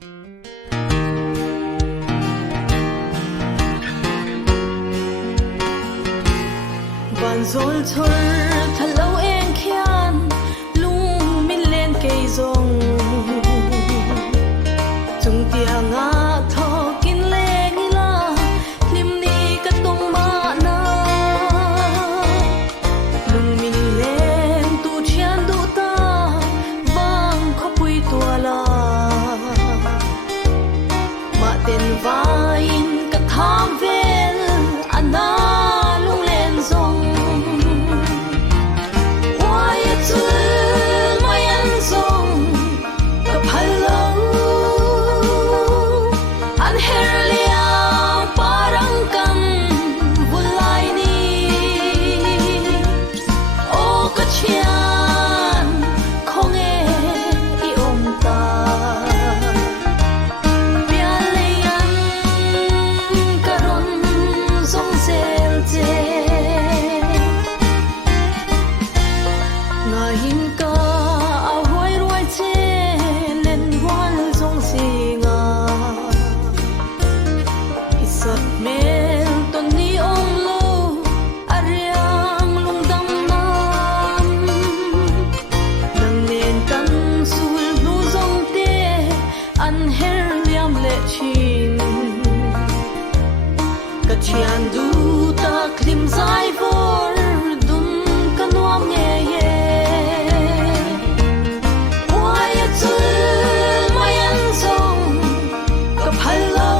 Ban zol thor thalo eng khian lung min len kei zong chung tia nga tho kin le ni la lim ni ka tung ma na lung min len tu thian du ta wang kho pui tua la ma ten vain ka tham vel ana lung len zong chian du ta klim zai vor dum kanuam nge ye wai chu mai an song ka phalo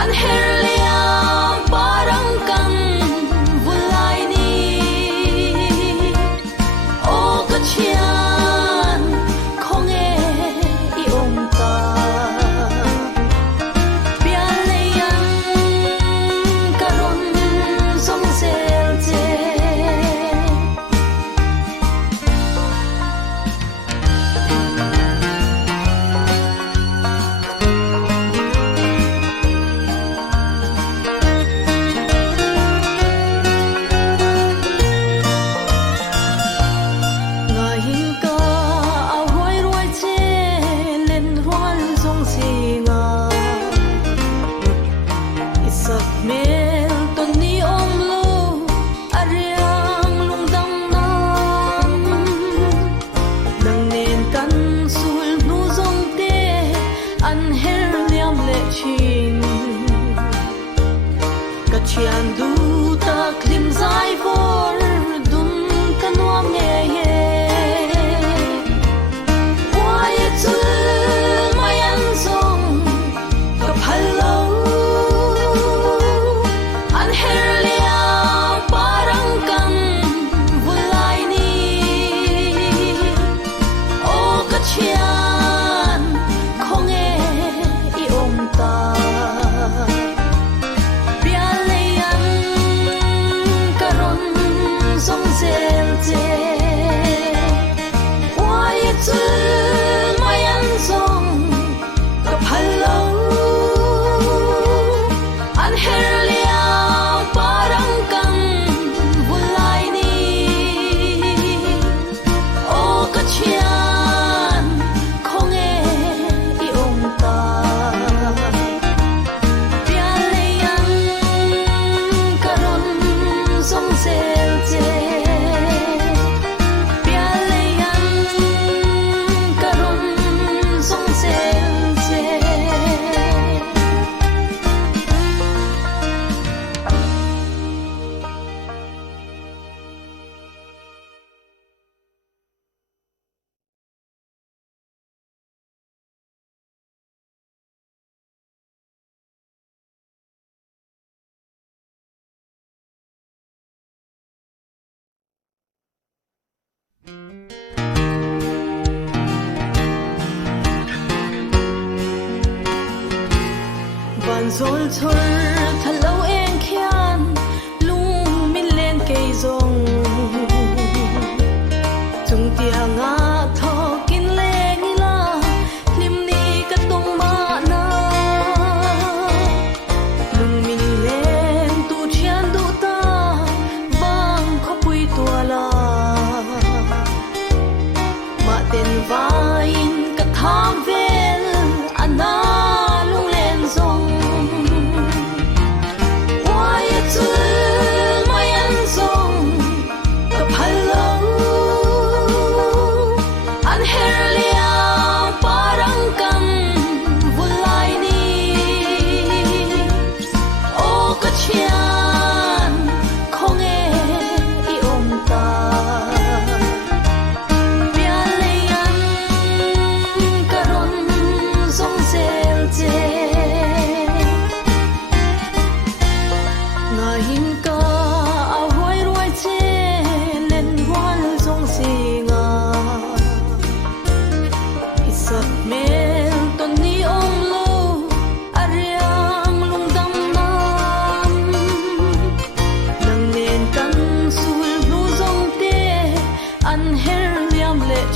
an her liang parang kan vulai ni o ka chian khong e I om ta chian du ta klim zai vor dum kanuam nge ye wai chu mai an song ka phalo an her liang parang kan vulai ni o ka chian khong e I om ta song zel che wai chu mai an song ka phalo an her liang parang kan vulai ni o ka chian khong e I om ta pia le yang karon song zel che ban zol thor thalo eng khian lung min len kei zong chung tia nga tho kin le ni la lim ni ka tung ma na lung min len tu thian du ta bang kho pui tua la ma ten vain ka tha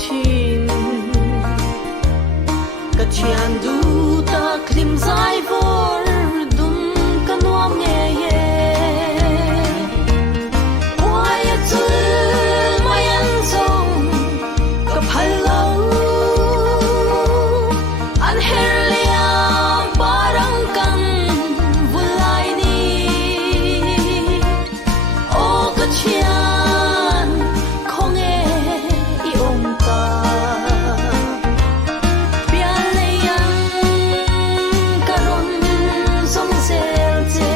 chin ka chian du ta klim zai vor dum ka nuam nge ye why tu mai an song ka phal lo an her lia parang kan vulai ni o ka chian khong e I om ta bia le yang karon song sel che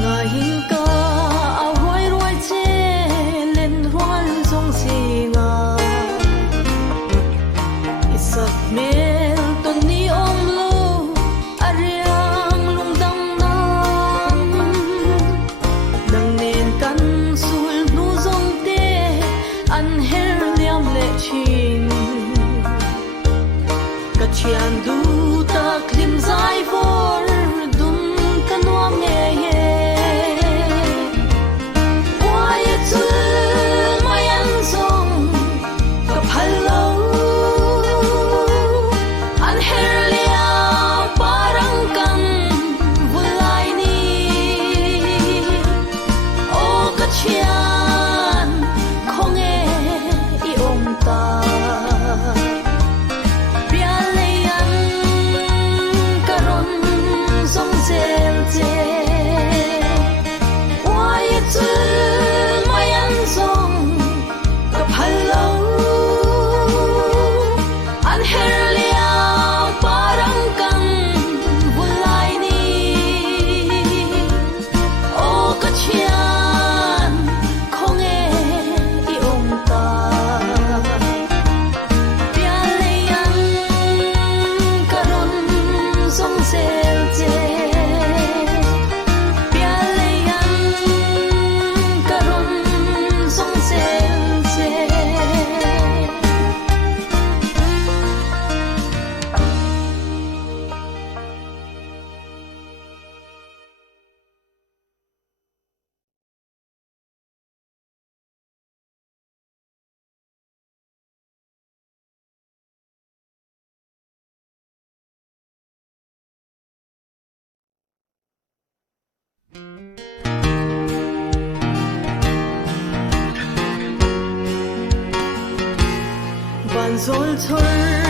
nga hin ka a roi roi che len ruan song si nga isak mel ton ni om lo ariang lung dang nam dang nen kan sul nu zong te an her liam le chin ka chian du ta klim zai vor dum ka nuam nge ye why tu mai an song ka phal lo an her lia parang kan vulai ni o ka chian khong e I om ta bia le yang karon song sel che why tu mai an song ka phal lo an her lia parang kan vulai ni o ka chian khong e I om ta bia le yang karon song sel che bia le yang karon song sel che ban zol chor